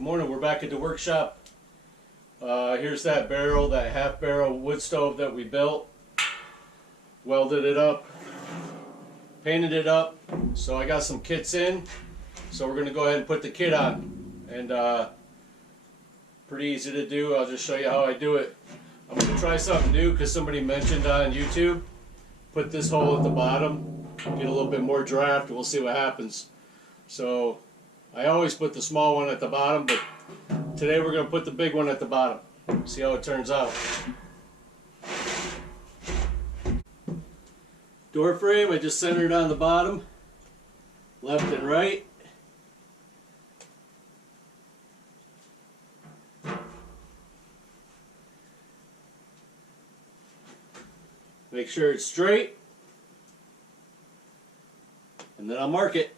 Good morning, we're back at the workshop. Here's that barrel, that half barrel wood stove that we built. Welded it up, painted it up. So I got some kits in. So we're gonna go ahead and put the kit on. And pretty easy to do. I'll just show you how I do it. I'm gonna try something new because somebody mentioned on YouTube. Put this hole at the bottom, get a little bit more draft, and we'll see what happens. So I always put the small one at the bottom, but today we're going to put the big one at the bottom. See how it turns out. Door frame, I just centered on the bottom, left and right. Make sure it's straight, and then I'll mark it.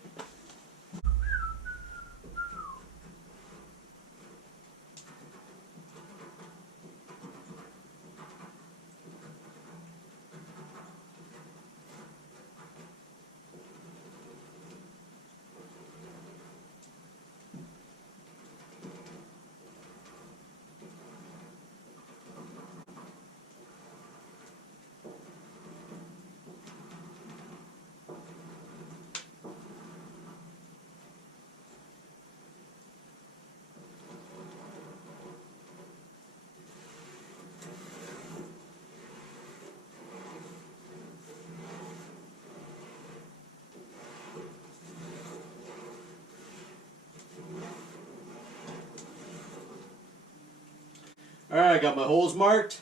Alright, I got my holes marked,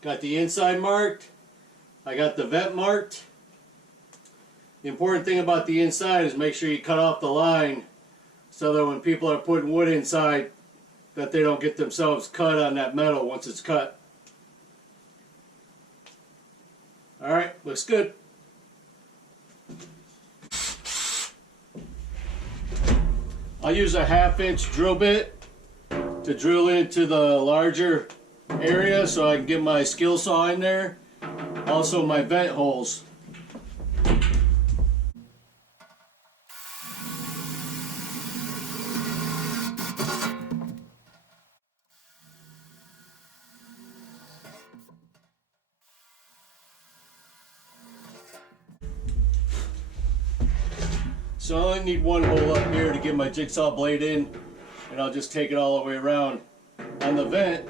got the inside marked, I got the vent marked. The important thing about the inside is make sure you cut off the line so that when people are putting wood inside that they don't get themselves cut on that metal once it's cut. Alright, looks good. I'll use a 1/2-inch drill bit to drill into the larger area so I can get my skill saw in there. Also my vent holes. So I only need one hole up here to get my jigsaw blade in, and I'll just take it all the way around. On the vent,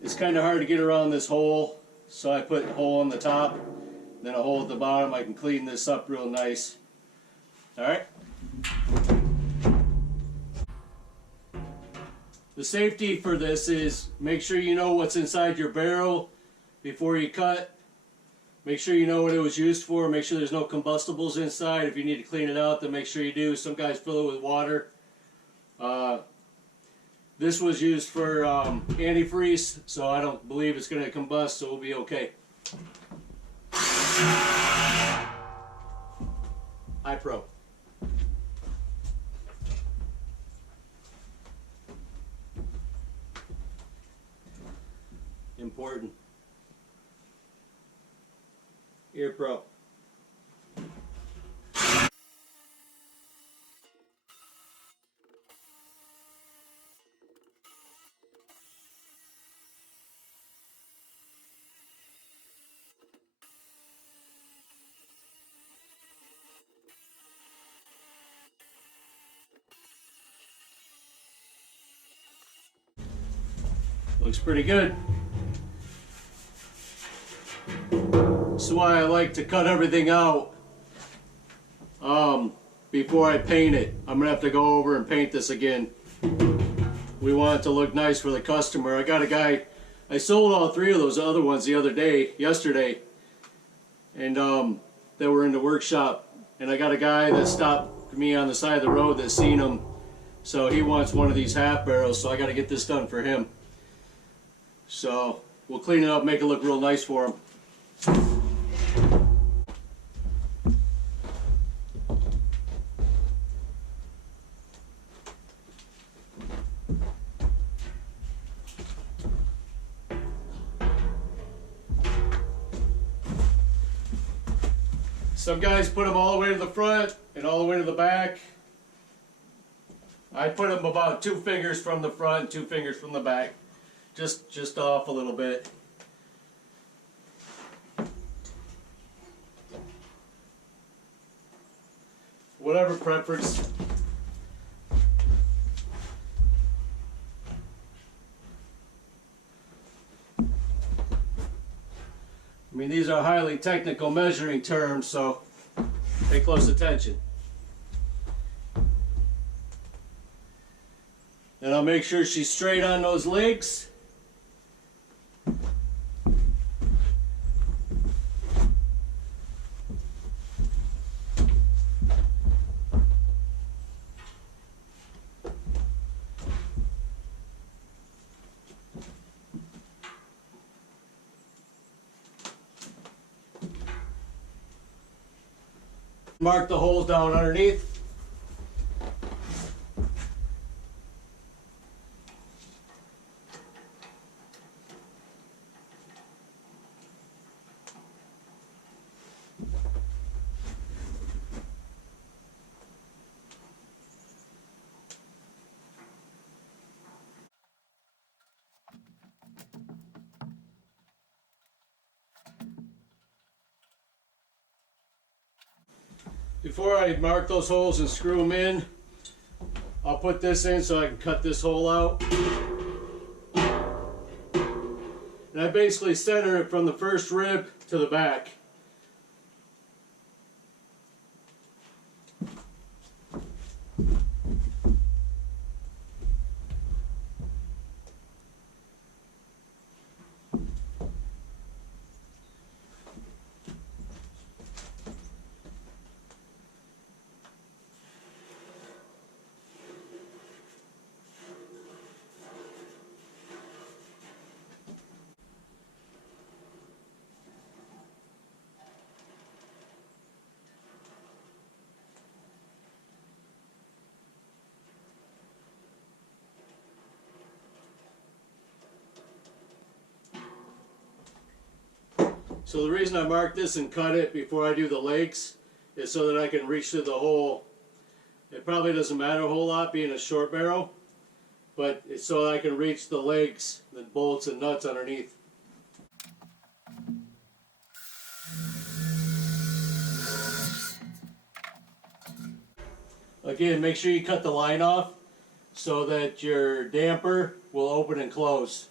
it's kind of hard to get around this hole, so I put a hole on the top, then a hole at the bottom. I can clean this up real nice. Alright. The safety for this is make sure you know what's inside your barrel before you cut. Make sure you know what it was used for. Make sure there's no combustibles inside. If you need to clean it out, then make sure you do. Some guys fill it with water. This was used for antifreeze, so I don't believe it's going to combust, so we'll be okay. iPro. Important. Ear Pro. Looks pretty good. That's why I like to cut everything out before I paint it. I'm gonna have to go over and paint this again. We want it to look nice for the customer. I got a guy, I sold all 3 of those other ones the other day, yesterday, and they were in the workshop, and I got a guy that stopped me on the side of the road that's seen them, so he wants one of these half barrels, so I got to get this done for him. So we'll clean it up, make it look real nice for him. Some guys put them all the way to the front and all the way to the back. I put them about 2 fingers from the front, 2 fingers from the back, just off a little bit. Whatever preference. I mean, these are highly technical measuring terms, so pay close attention. And I'll make sure she's straight on those legs. Mark the holes down underneath. Before I mark those holes and screw them in, I'll put this in so I can cut this hole out. And I basically center it from the first rib to the back. So the reason I mark this and cut it before I do the legs is so that I can reach through the hole. It probably doesn't matter a whole lot being a short barrel, but it's so that I can reach the legs, the bolts and nuts underneath. Again, make sure you cut the line off so that your damper will open and close.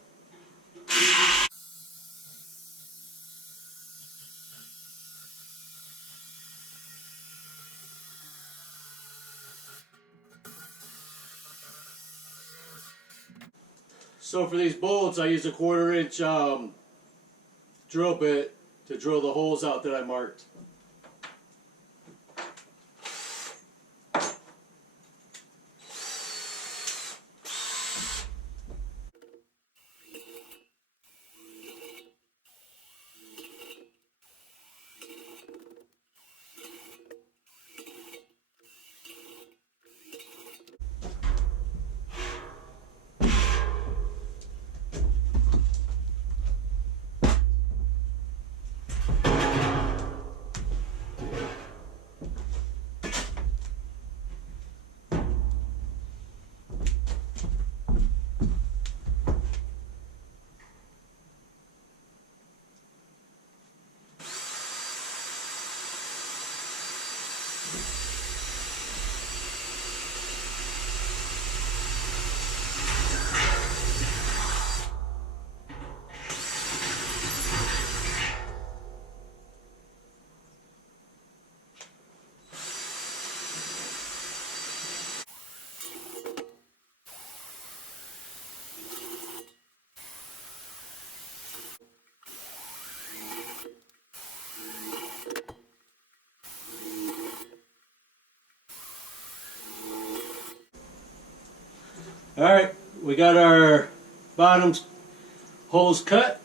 So for these bolts, I use a 1/4 inch drill bit to drill the holes out that I marked. Alright, we got our bottom holes cut.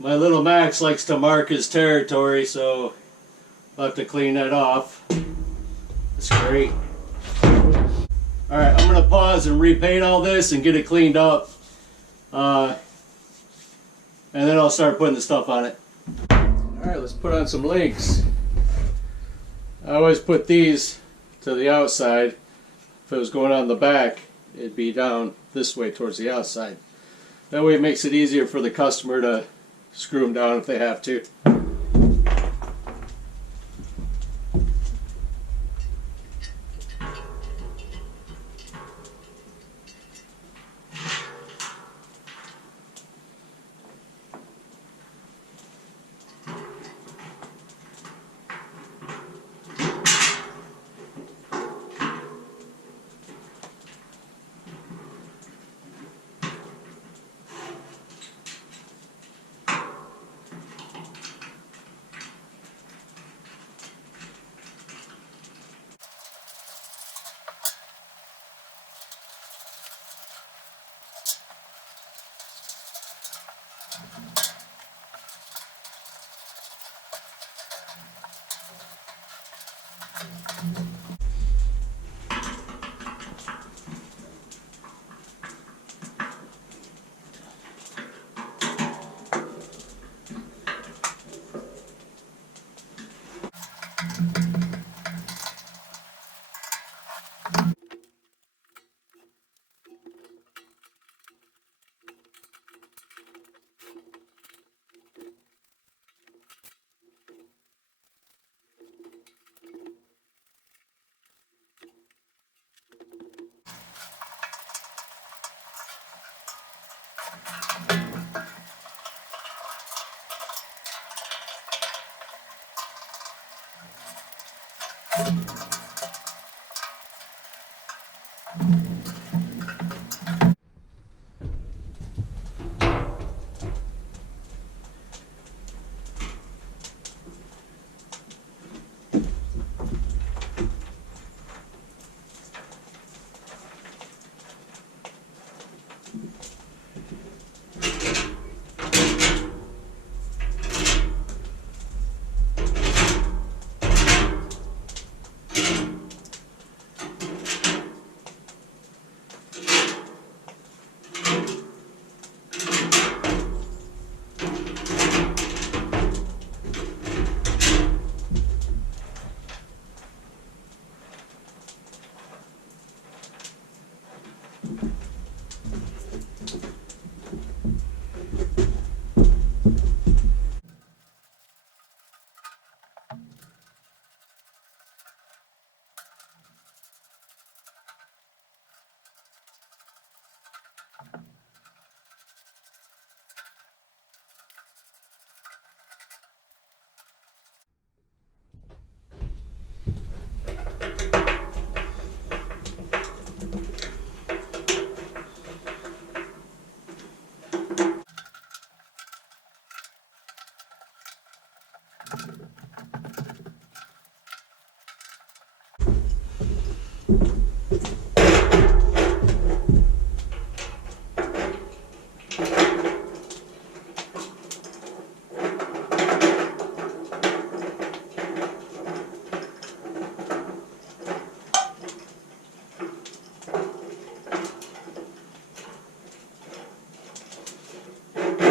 My little Max likes to mark his territory, so I'll have to clean that off. That's great. Alright, I'm going to pause and repaint all this and get it cleaned up. And then I'll start putting the stuff on it. Alright, let's put on some legs. I always put these to the outside. If it was going on the back, it'd be down this way towards the outside. That way it makes it easier for the customer to screw them down if they have to.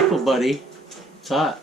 Careful, buddy. It's hot.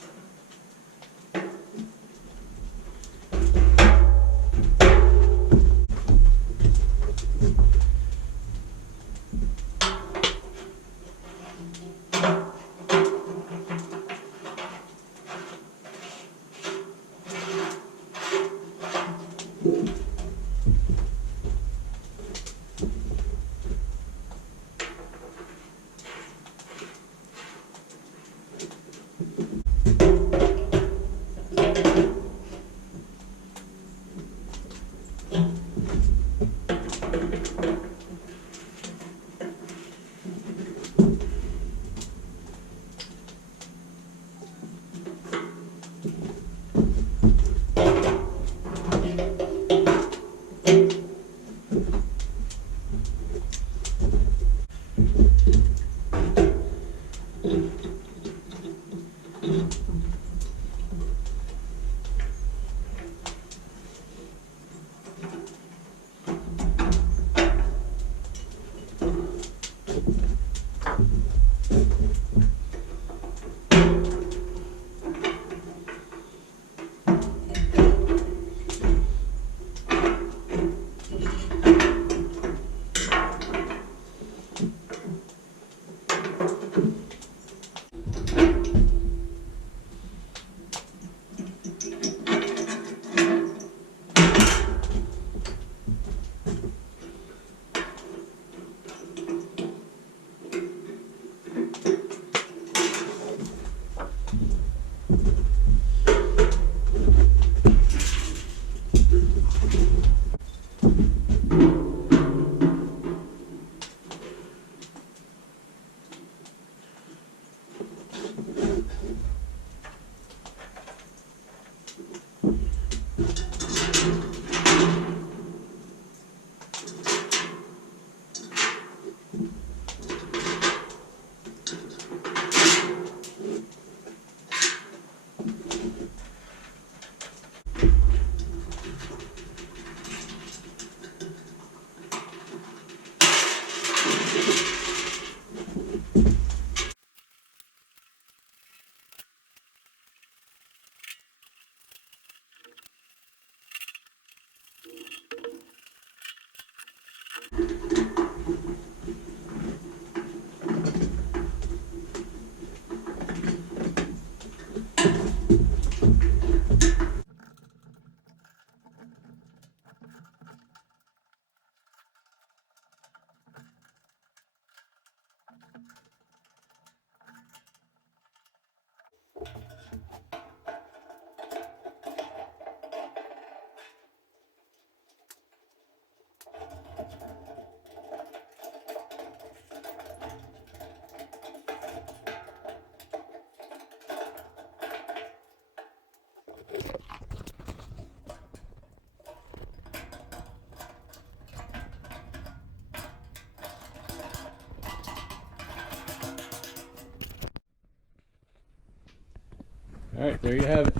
All right, there you have it.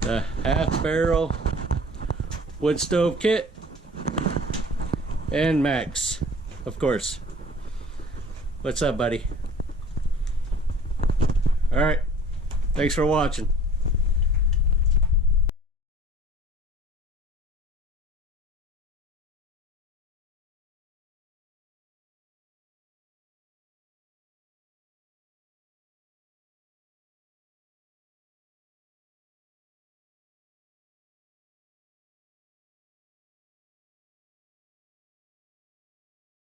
The half barrel wood stove kit and Max, of course. What's up, buddy? All right, thanks for watching.